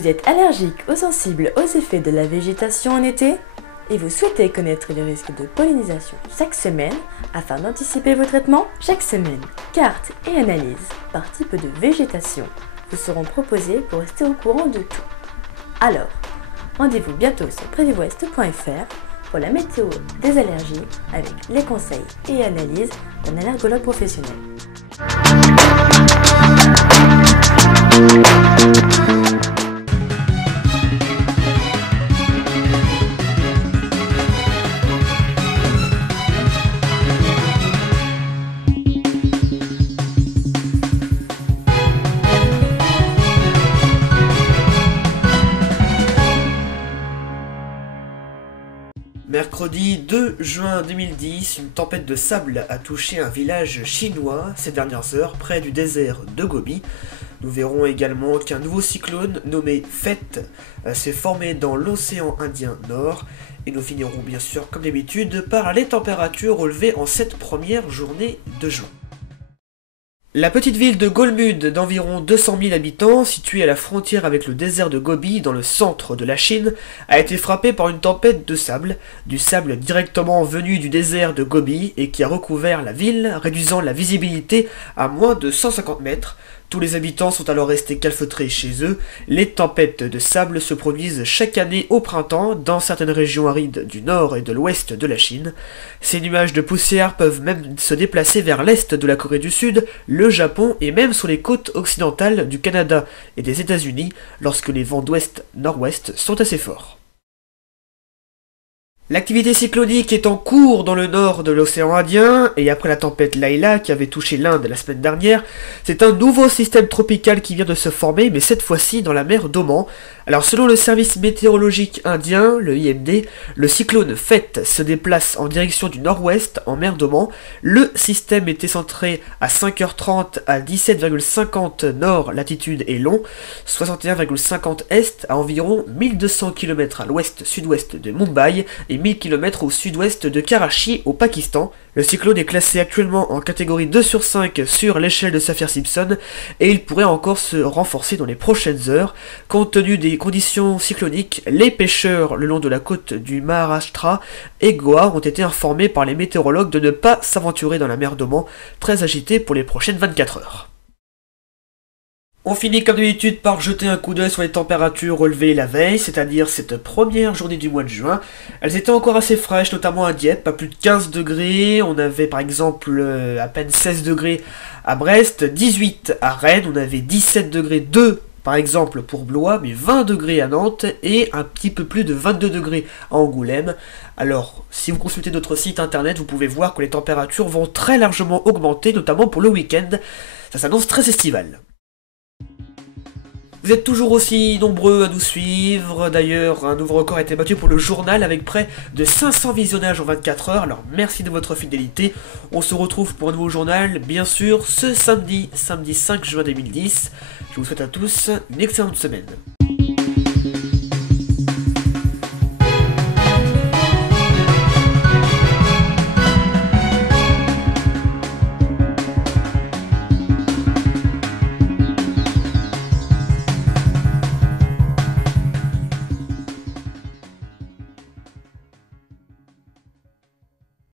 Vous êtes allergique ou sensible aux effets de la végétation en été et vous souhaitez connaître les risques de pollinisation chaque semaine afin d'anticiper vos traitements? Chaque semaine, cartes et analyses par type de végétation vous seront proposées pour rester au courant de tout. Alors, rendez-vous bientôt sur prévivouest.fr pour la météo des allergies avec les conseils et analyses d'un allergologue professionnel. Mercredi 2 juin 2010, une tempête de sable a touché un village chinois ces dernières heures près du désert de Gobi. Nous verrons également qu'un nouveau cyclone nommé Phet s'est formé dans l'océan Indien Nord. Et nous finirons bien sûr comme d'habitude par les températures relevées en cette première journée de juin. La petite ville de Golmud, d'environ 200 000 habitants, située à la frontière avec le désert de Gobi, dans le centre de la Chine, a été frappée par une tempête de sable, du sable directement venu du désert de Gobi et qui a recouvert la ville, réduisant la visibilité à moins de 150 mètres. Tous les habitants sont alors restés calfeutrés chez eux. Les tempêtes de sable se produisent chaque année au printemps dans certaines régions arides du nord et de l'ouest de la Chine. Ces nuages de poussière peuvent même se déplacer vers l'est de la Corée du Sud, le Japon et même sur les côtes occidentales du Canada et des États-Unis lorsque les vents d'ouest-nord-ouest sont assez forts. L'activité cyclonique est en cours dans le nord de l'océan Indien, et après la tempête Laila qui avait touché l'Inde la semaine dernière, c'est un nouveau système tropical qui vient de se former, mais cette fois-ci dans la mer d'Oman. Alors selon le service météorologique indien, le IMD, le cyclone Phet se déplace en direction du nord-ouest en mer d'Oman. Le système était centré à 5h30 à 17,50 nord latitude et long, 61,50 est à environ 1200 km à l'ouest-sud-ouest de Mumbai et 1000 km au sud-ouest de Karachi au Pakistan. Le cyclone est classé actuellement en catégorie 2 sur 5 sur l'échelle de Saffir-Simpson et il pourrait encore se renforcer dans les prochaines heures. Compte tenu des conditions cycloniques, les pêcheurs le long de la côte du Maharashtra et Goa ont été informés par les météorologues de ne pas s'aventurer dans la mer d'Oman, très agitée pour les prochaines 24 heures. On finit comme d'habitude par jeter un coup d'œil sur les températures relevées la veille, c'est-à-dire cette première journée du mois de juin. Elles étaient encore assez fraîches, notamment à Dieppe, à plus de 15 degrés. On avait par exemple à peine 16 degrés à Brest, 18 à Rennes, on avait 17 degrés 2 par exemple pour Blois, mais 20 degrés à Nantes et un petit peu plus de 22 degrés à Angoulême. Alors, si vous consultez notre site internet, vous pouvez voir que les températures vont très largement augmenter, notamment pour le week-end. Ça s'annonce très estival. Vous êtes toujours aussi nombreux à nous suivre, d'ailleurs un nouveau record a été battu pour le journal avec près de 500 visionnages en 24 heures, alors merci de votre fidélité. On se retrouve pour un nouveau journal, bien sûr, ce samedi 5 juin 2010. Je vous souhaite à tous une excellente semaine.